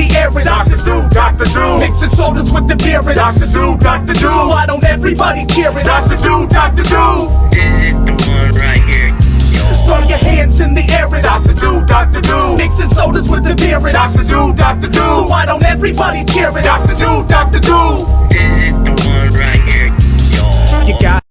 the errands. Dr. Do, Mixing sodas with the beerings. Dr. Do, So why don't everybody cheer it? Dr. Do. This the one right here, yo. Throw your hands in the air. Dr. Do, Mixing sodas with the beerings. Dr. Do, So why don't everybody cheer it? Dr. Do. This the one right here, yo. You got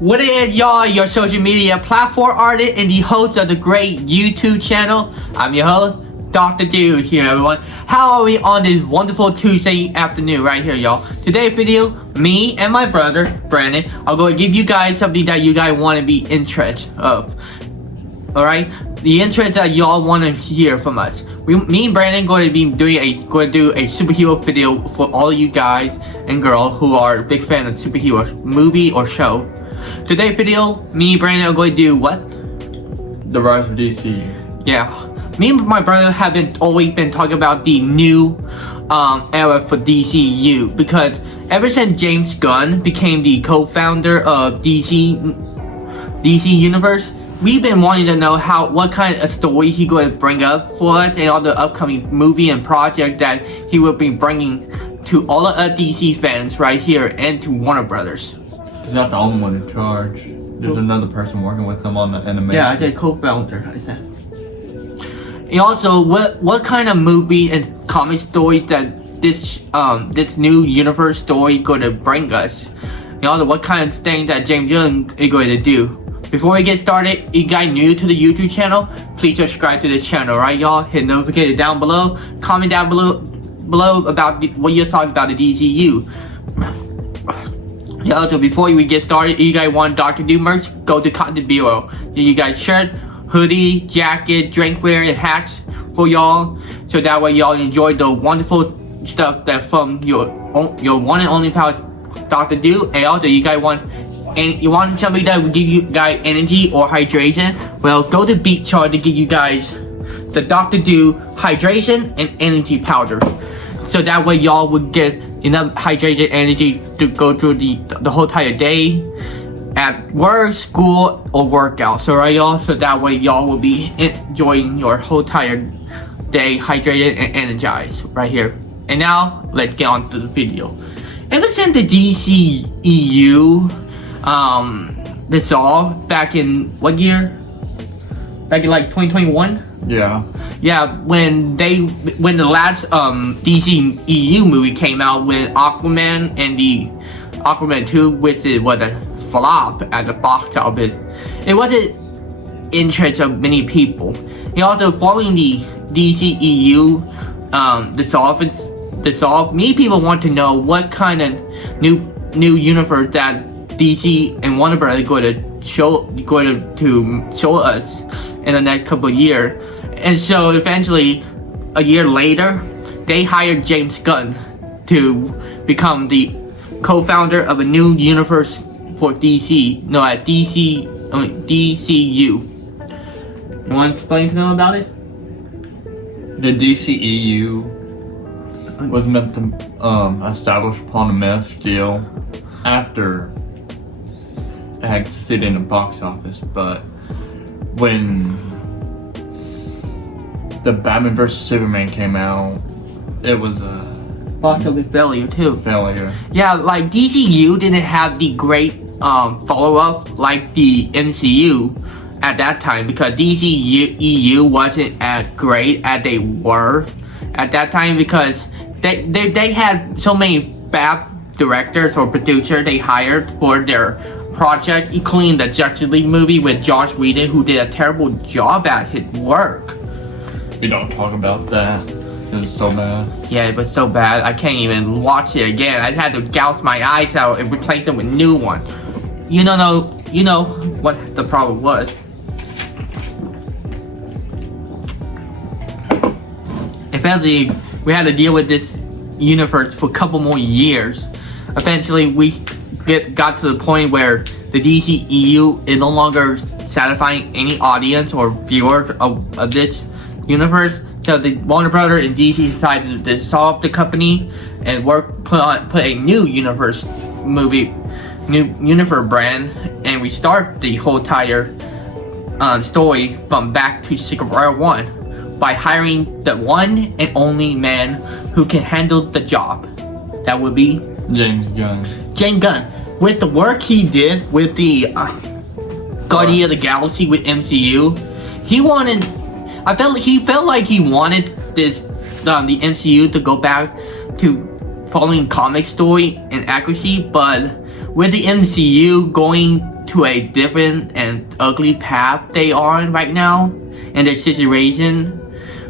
What it is, y'all? Your social media platform artist and the host of the great YouTube channel. I'm your host, Dr. Dude here, everyone. How are we on this wonderful Tuesday afternoon right here, y'all? Today's video, me and my brother, Brandon, are going to give you guys something that you guys want to be interested of. Alright? The interest that y'all want to hear from us. Me and Brandon going to be doing a superhero video for all of you guys and girls who are big fans of superheroes, movie or show. Today's video, me and Brandon are going to do what? The rise of DCU. Yeah. Me and my brother have always been talking about the new era for DCU, because ever since James Gunn became the co-founder of DC Universe, we've been wanting to know what kind of story he going to bring up for us and all the upcoming movie and project that he will be bringing to all of us DC fans right here and to Warner Brothers. He's not the only one in charge. There's another person working with him on the animation. Yeah, I said co-founder. I said. And also, what kind of movie and comic stories that this new universe story going to bring us? And also, what kind of things that James Gunn is going to do? Before we get started, if you guys new to the YouTube channel, please subscribe to this channel, right, y'all? Hit notification down below. Comment down below about what you thought about the DCU. Yeah, also, before we get started, if you guys want Dr. Do merch, go to Content Bureau. You guys shirt, hoodie, jacket, drinkware, and hats for y'all, so that way y'all enjoy the wonderful stuff that from your one and only pal, Dr. Do. And also, you guys want something that will give you guys energy or hydration? Well, go to Beat Chart to give you guys the Dr. Do hydration and energy powder, so that way y'all will get enough hydration energy to go through the whole entire day at work, school, or workout. So right, y'all, so that way y'all will be enjoying your whole entire day hydrated and energized right here. And now let's get on to the video. Ever since the DCEU dissolved back in what year? Back in like 2021. Yeah, when the last DCEU movie came out with Aquaman and the Aquaman 2, which was a flop at the box office, it wasn't interest of many people. And also, following the DCEU dissolve, many people want to know what kind of new universe that DC and Warner Bros. Is going to show us in the next couple of years. And so eventually, a year later, they hired James Gunn to become the co-founder of a new universe for DC. No, at DCU. You want to explain to them about it? The DCEU was meant to establish upon a myth deal after it had succeeded in the box office, but when the Batman vs Superman came out, it was a Box office failure too. failure. Yeah, like DCU didn't have the great follow-up like the MCU at that time, because DCEU wasn't as great as they were at that time, because they had so many bad directors or producers they hired for their project, including the Justice League movie with Joss Whedon, who did a terrible job at his work. We don't talk about that. It was so bad. Yeah, it was so bad. I can't even watch it again. I had to gouge my eyes out and replace them with new ones. You know what the problem was. Eventually, we had to deal with this universe for a couple more years. Eventually, we got to the point where the DCEU is no longer satisfying any audience or viewers of this universe. So the Warner Brothers and DC decided to dissolve the company and put a new universe brand, and restart the whole entire story from back to Secret War 1 by hiring the one and only man who can handle the job. That would be James Gunn. James Gunn. With the work he did with the Guardian of the Galaxy with MCU, he felt like he wanted this the MCU to go back to following comic story and accuracy, but with the MCU going to a different and ugly path they are in right now, and their situation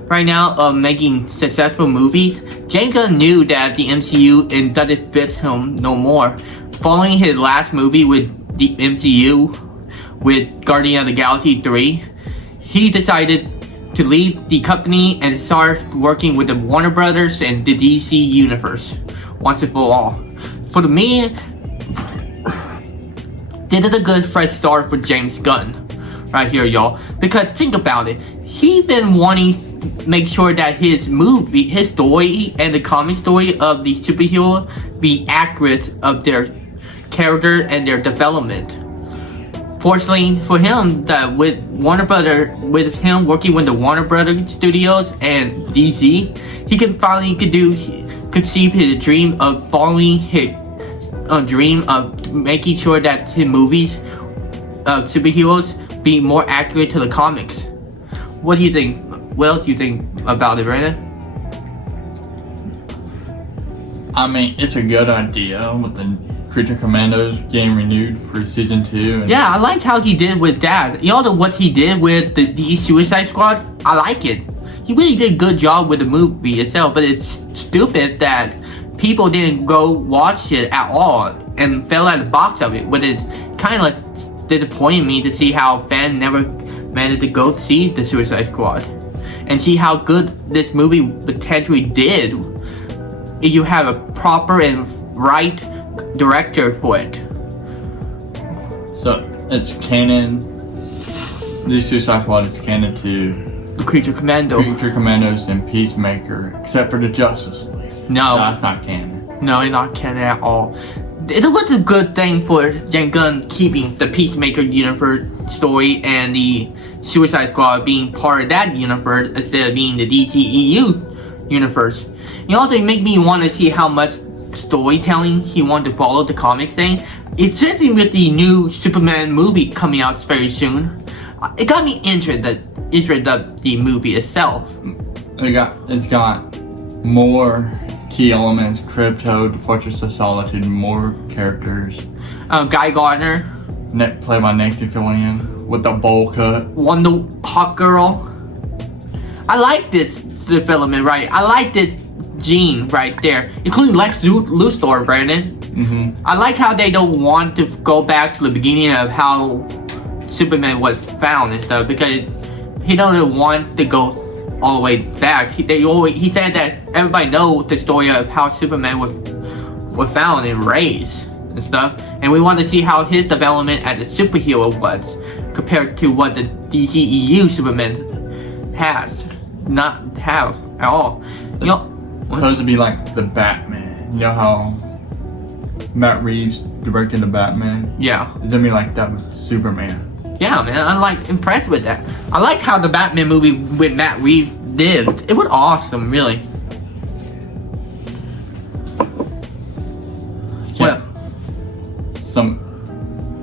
right now of making successful movies, James Gunn knew that the MCU and doesn't fit him no more. Following his last movie with the MCU, with Guardian of the Galaxy 3, he decided to leave the company and start working with the Warner Brothers and the DC Universe once and for all. For me, this is a good fresh start for James Gunn right here, y'all. Because think about it, he's been wanting to make sure that his movie, his story, and the comic story of the superhero be accurate of their character and their development. Fortunately for him, that with him working with the Warner Brothers Studios and DC, he can finally conceive his dream of following his dream of making sure that his movies of superheroes be more accurate to the comics. What do you think? What else do you think about it, Brandon? I mean, it's a good idea with the Creature Commandos getting renewed for season 2. And yeah, I like how he did with that. You know what he did with the Suicide Squad? I like it. He really did a good job with the movie itself, but it's stupid that people didn't go watch it at all and fell at the box of it. But it kind of disappointed me to see how fans never managed to go see the Suicide Squad and see how good this movie potentially did if you have a proper and right director for it. So it's canon. The Suicide Squad is canon to The Creature Commandos and Peacemaker, except for the Justice League. No, That's not canon. no, it's not canon at all. It was a good thing for James Gunn keeping the Peacemaker universe story and the Suicide Squad being part of that universe instead of being the DCEU universe. You also make me want to see how much storytelling he wanted to follow the comic thing, especially with the new Superman movie coming out very soon. It got me interested of the movie itself. It's got more key elements: Crypto, the Fortress of Solitude, more characters. Guy Gardner, Played by Nick Fillion with the bowl cut. Wonder Hawk Girl. I like this development, right? I like this gene right there, including Lex Luthor, Brandon. I like how they don't want to go back to the beginning of how Superman was found and stuff, because he don't want to go all the way back. He said that everybody knows the story of how Superman was found and raised and stuff, and we want to see how his development as a superhero was compared to what the DCEU Superman has not have at all. You know, Supposed to be like the Batman. You know how Matt Reeves directed the Batman? yeah. It's gonna be like that with Superman. Yeah, man, I'm like impressed with that. I like how the Batman movie with Matt Reeves did. It was awesome, really. Yeah.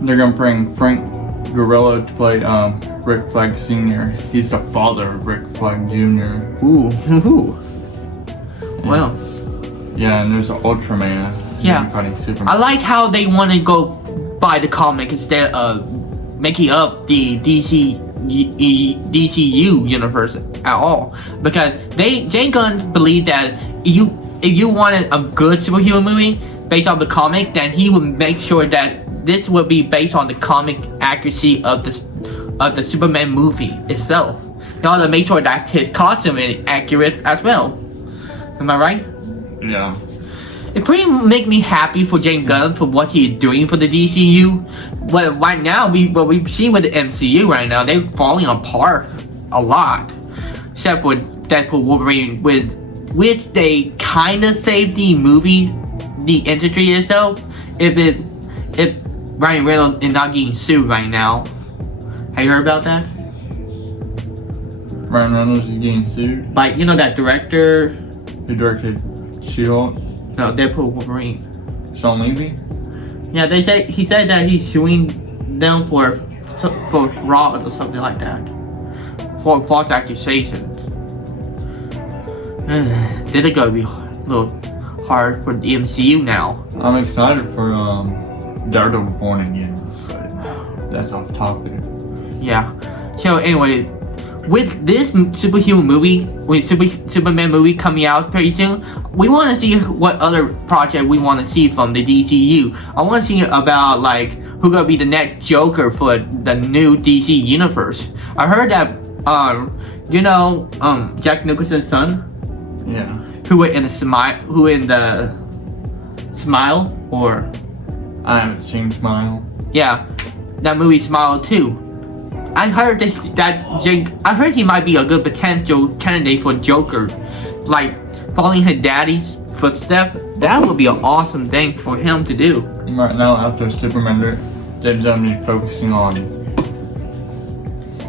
They're gonna bring Frank Grillo to play Rick Flag Sr. He's the father of Rick Flag Jr. Ooh. Well, Yeah, and there's an Ultraman. Yeah. Fighting Superman. I like how they want to go by the comic instead of making up the DCU universe at all, because James Gunn believed that if you wanted a good superhero movie based on the comic, then he would make sure that this would be based on the comic accuracy of the Superman movie itself. He also make sure that his costume is accurate as well. Am I right? Yeah. It pretty make me happy for James Gunn for what he's doing for the DCU. But right now, what we see with the MCU right now, they're falling apart a lot. Except for Deadpool Wolverine, which they kind of saved the movie, the industry itself, if Ryan Reynolds is not getting sued right now. Have you heard about that? Ryan Reynolds is getting sued. Like, you know that director? Who directed She-Hulk? No, Deadpool Wolverine. Sean Levy? Yeah, he said that he's suing them for fraud or something like that. For false accusations. This is gonna be a little hard for the MCU now. I'm excited for Daredevil Born Again, but that's off topic. Yeah. So anyway, with this superhero movie, with Superman movie coming out pretty soon, we want to see what other project we want to see from the DCU. I want to see about like who gonna be the next Joker for the new DC universe. I heard that Jack Nicholson's son, Yeah. who in the Smile or I haven't seen Smile. yeah, that movie Smile too. I heard I heard he might be a good potential candidate for Joker, like following his daddy's footsteps. That would be an awesome thing for him to do. Right now, after Superman, James Gunn is focusing on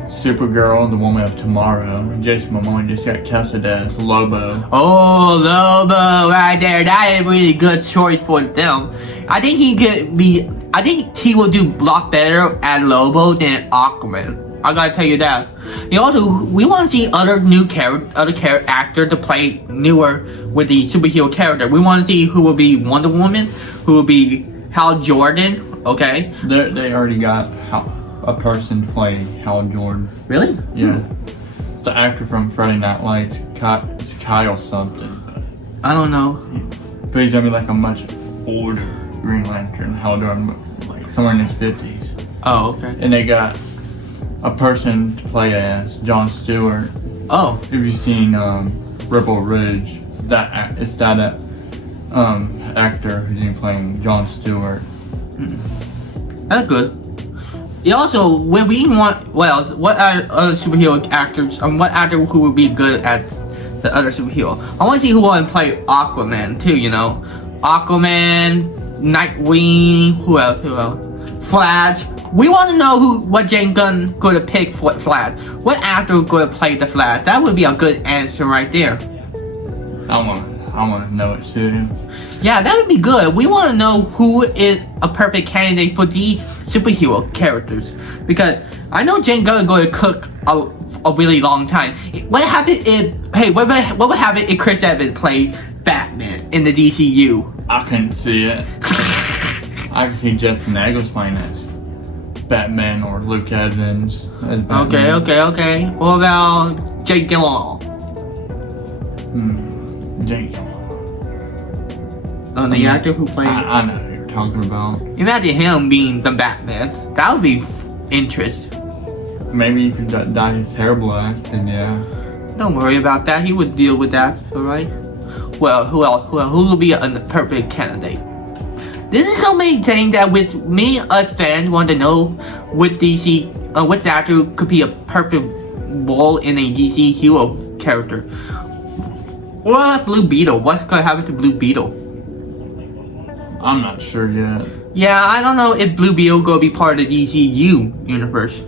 Supergirl, the Woman of Tomorrow. Jason Momoa just got casted as Lobo. Oh, Lobo, right there. That is a really good choice for them. I think he will do a lot better at Lobo than Aquaman. I gotta tell you that. We want to see other actor to play newer with the superhero character. We want to see who will be Wonder Woman, who will be Hal Jordan. Okay. They already got a person playing Hal Jordan. Really? Yeah. It's the actor from Friday Night Lights. It's Kyle something. I don't know. But he's gonna be like a much older Green Lantern. Hal Jordan, like somewhere in his 50s. Oh, okay. And they got a person to play as Jon Stewart. Oh. If you've seen Rebel Ridge, it's that actor who's been playing Jon Stewart. That's good. Also, when we want, what are other superhero actors, what actor who would be good at the other superhero? I want to see who want to play Aquaman too, Aquaman, Nightwing, who else? Flash. We want to know what James Gunn going to pick for Flash. What actor going to play the Flash? That would be a good answer right there. I want to know it too. Yeah, that would be good. We want to know who is a perfect candidate for these superhero characters, because I know James Gunn is going to cook a really long time. What happened if what would happen if Chris Evans played Batman in the DCU? I couldn't see it. I could see Jensen Ackles playing as Batman or Luke Evans as Batman. Okay. What about Jake Gyllenhaal? Jake. The actor who played. I know who you're talking about. Imagine him being the Batman. That would be interesting. Maybe if he died a terrible act, then yeah. Don't worry about that. He would deal with that, alright? Well, who else? Who will be a perfect candidate? This is so many things that with me, us fans, want to know with DC, which actor could be a perfect role in a DC hero character. What about Blue Beetle? What's gonna happen to Blue Beetle? I'm not sure yet. Yeah, I don't know if Blue Beetle gonna be part of the DCU universe.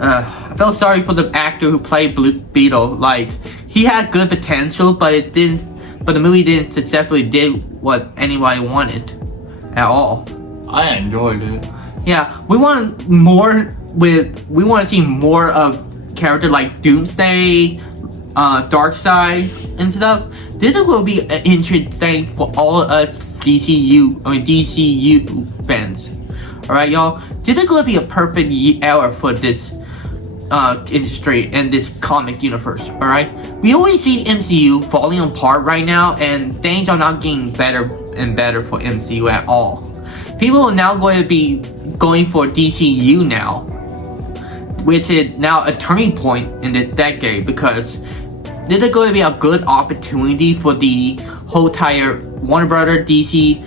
I felt sorry for the actor who played Blue Beetle. Like, he had good potential, but the movie didn't successfully did what anybody wanted at all. I enjoyed it. Yeah, we want to see more of characters like Doomsday, Darkseid, and stuff. This will be an interesting for all of us DCU fans. Alright, y'all? This is going to be a perfect era for this industry and this comic universe. Alright? We always see MCU falling apart right now, and things are not getting better and better for MCU at all. People are now going to be going for DCU now, which is now a turning point in this decade, because this is going to be a good opportunity for the whole entire Warner Brothers DC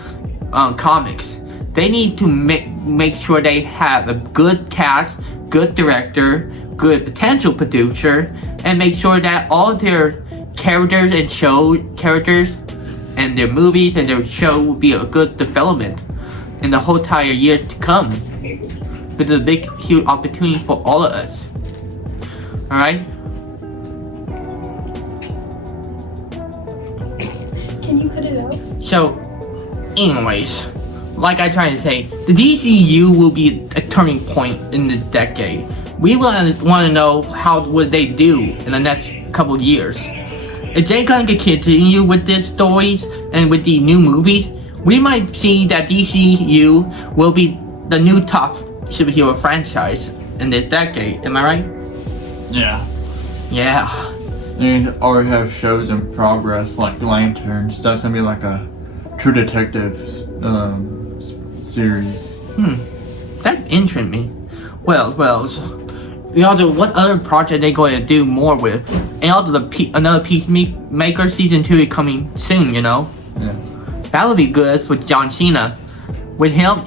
comics. They need to make sure they have a good cast, good director, good potential producer, and make sure that all their characters and their movies and their show will be a good development in the whole entire year to come. But it's a big, huge opportunity for all of us. Alright? Can you cut it out? So, anyways, like I tried to say, the DCU will be a turning point in the decade. We want to know how would they do in the next couple of years. If James Gunn can continue with these stories and with the new movies, we might see that DCU will be the new top superhero franchise in this decade. Am I right? Yeah. Yeah. They already have shows in progress like Lanterns. That's gonna be like a True Detective series. That interests me. Well. So, also, what other project they going to do more with? And also, another Peacemaker season 2 is coming soon. Yeah. That would be good for John Cena. With him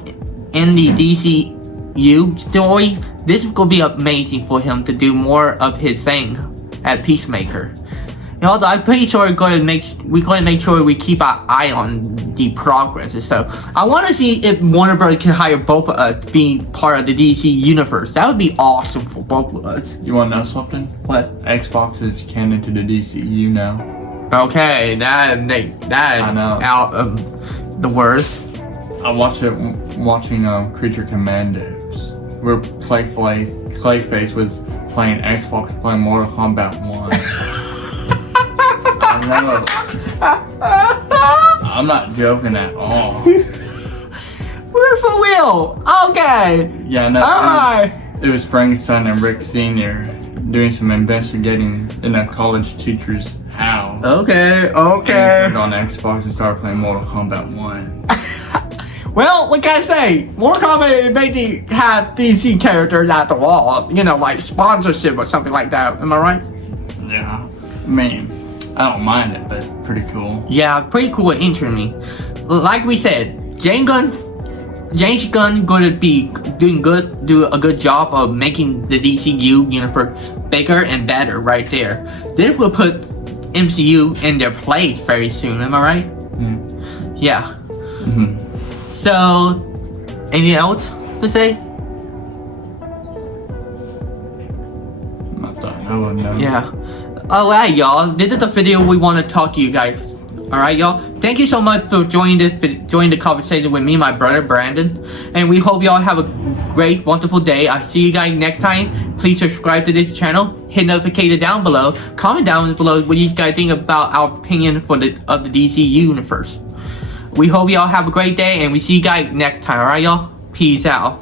in the DCU story, this is gonna be amazing for him to do more of his thing as Peacemaker. And also, I'm pretty sure we're going to make sure we keep our eye on the progress and stuff. I want to see if Warner Bros. Can hire both of us being part of the DC universe. That would be awesome for both of us. You want to know something? What? Xbox is canon to the DCU now. Okay, that I know. out of the worst. I watched it watching Creature Commandos, where Clayface was playing Xbox, playing Mortal Kombat 1. I know. I'm not joking at all. We're for real. Okay. Yeah, no. Alright. It was Frankenstein and Rick Sr. doing some investigating in a college teacher's house. Okay. And he turned on Xbox and started playing Mortal Kombat 1. Well, what can I say? Mortal Kombat maybe had DC characters at the wall, like sponsorship or something like that. Am I right? Yeah. I mean, I don't mind it, but pretty cool. Yeah, pretty cool and interesting. Like we said, James Gunn going to be do a good job of making the DCU universe bigger and better right there. This will put MCU in their place very soon. Am I right? Yeah. So, anything else to say? Not that I know of, no. Yeah. Alright, y'all. This is the video we want to talk to you guys. Alright, y'all. Thank you so much for joining the conversation with me and my brother Brandon. And we hope y'all have a great, wonderful day. I'll see you guys next time. Please subscribe to this channel. Hit notification down below. Comment down below what you guys think about our opinion of the DC universe. We hope y'all have a great day, and we see you guys next time. Alright, y'all? Peace out.